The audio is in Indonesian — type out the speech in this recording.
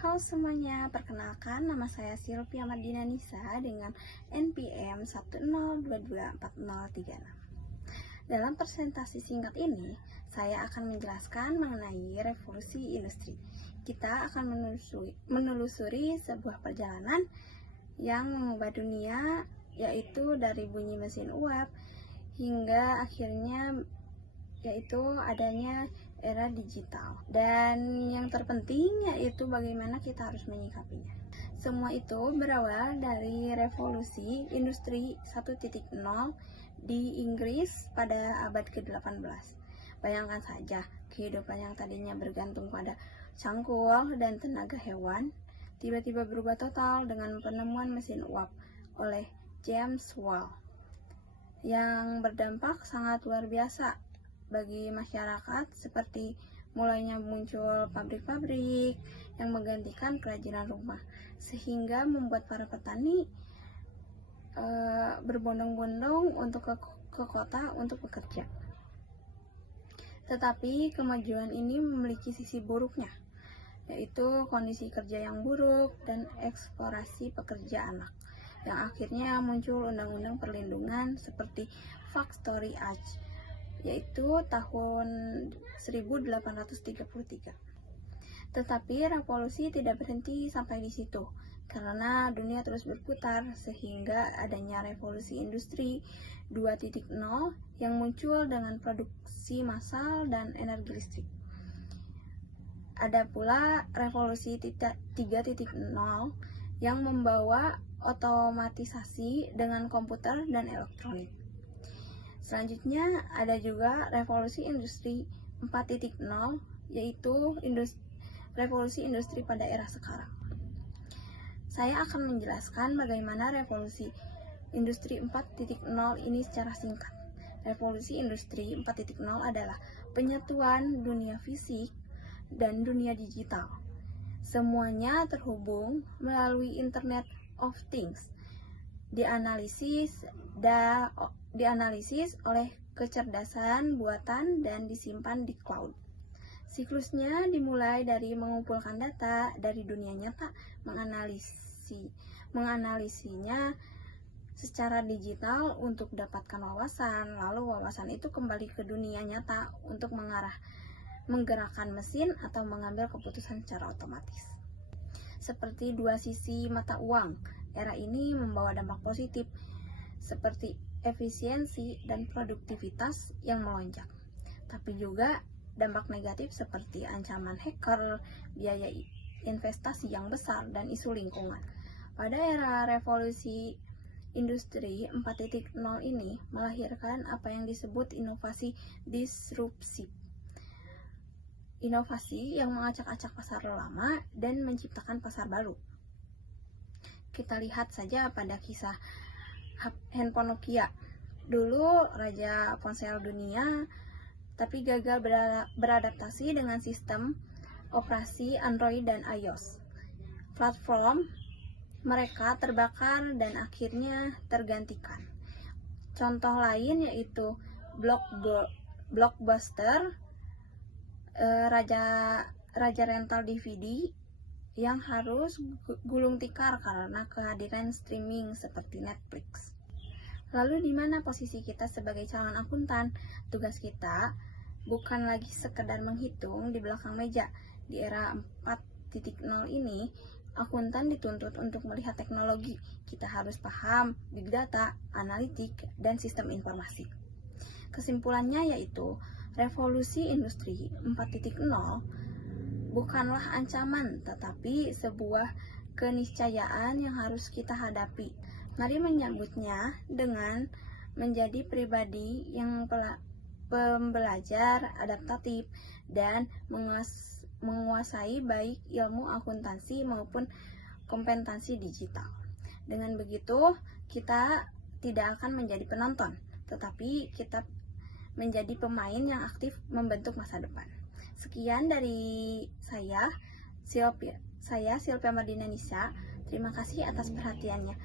Halo semuanya, perkenalkan nama saya Sylvia Mardina Nisa dengan NPM 102240036. Dalam presentasi singkat ini, saya akan menjelaskan mengenai revolusi industri. Kita akan menelusuri sebuah perjalanan yang mengubah dunia, yaitu dari bunyi mesin uap hingga akhirnya yaitu adanya era digital. Dan yang terpenting yaitu bagaimana kita harus menyikapinya. Semua itu berawal dari revolusi industri 1.0 di Inggris pada abad ke-18. Bayangkan saja, kehidupan yang tadinya bergantung pada cangkul dan tenaga hewan tiba-tiba berubah total dengan penemuan mesin uap oleh James Watt yang berdampak sangat luar biasa bagi masyarakat, seperti mulainya muncul pabrik-pabrik yang menggantikan kerajinan rumah, sehingga membuat para petani berbondong-bondong untuk ke kota untuk bekerja. Tetapi kemajuan ini memiliki sisi buruknya, yaitu kondisi kerja yang buruk dan eksplorasi pekerja anak, yang akhirnya muncul undang-undang perlindungan seperti Factory Act, yaitu tahun 1833. Tetapi revolusi tidak berhenti sampai di situ, karena dunia terus berputar sehingga adanya revolusi industri 2.0 yang muncul dengan produksi massal dan energi listrik. Ada pula revolusi 3.0 yang membawa otomatisasi dengan komputer dan elektronik. Selanjutnya ada juga revolusi industri 4.0, yaitu revolusi industri pada era sekarang. Saya akan menjelaskan bagaimana revolusi industri 4.0 ini secara singkat. Revolusi industri 4.0 adalah penyatuan dunia fisik dan dunia digital. Semuanya terhubung melalui Internet of Things. Dianalisis oleh kecerdasan buatan dan disimpan di cloud. Siklusnya dimulai dari mengumpulkan data dari dunia nyata, menganalisinya secara digital untuk dapatkan wawasan, lalu wawasan itu kembali ke dunia nyata untuk menggerakkan mesin atau mengambil keputusan secara otomatis. Seperti dua sisi mata uang, era ini membawa dampak positif seperti efisiensi dan produktivitas yang melonjak, tapi juga dampak negatif seperti ancaman hacker, biaya investasi yang besar, dan isu lingkungan. Pada era revolusi industri 4.0 ini melahirkan apa yang disebut inovasi disrupsi. Inovasi yang mengacak-acak pasar lama dan menciptakan pasar baru. Kita lihat saja pada kisah handphone Nokia. Dulu raja ponsel dunia, tapi gagal beradaptasi dengan sistem operasi Android dan iOS. Platform mereka terbakar dan akhirnya tergantikan. Contoh lain yaitu Blockbuster, raja rental DVD yang harus gulung tikar karena kehadiran streaming seperti Netflix. Lalu di mana posisi kita sebagai calon akuntan? Tugas kita bukan lagi sekedar menghitung di belakang meja. Di era 4.0 ini, akuntan dituntut untuk melihat teknologi. Kita harus paham big data, analitik, dan sistem informasi. Kesimpulannya yaitu revolusi industri 4.0 bukanlah ancaman, tetapi sebuah keniscayaan yang harus kita hadapi. Mari menyambutnya dengan menjadi pribadi yang pembelajar, adaptatif, dan menguasai baik ilmu akuntansi maupun kompetensi digital. Dengan begitu, kita tidak akan menjadi penonton, tetapi kita menjadi pemain yang aktif membentuk masa depan. Sekian dari saya Sylvia Mardina Nisa. Terima kasih atas perhatiannya.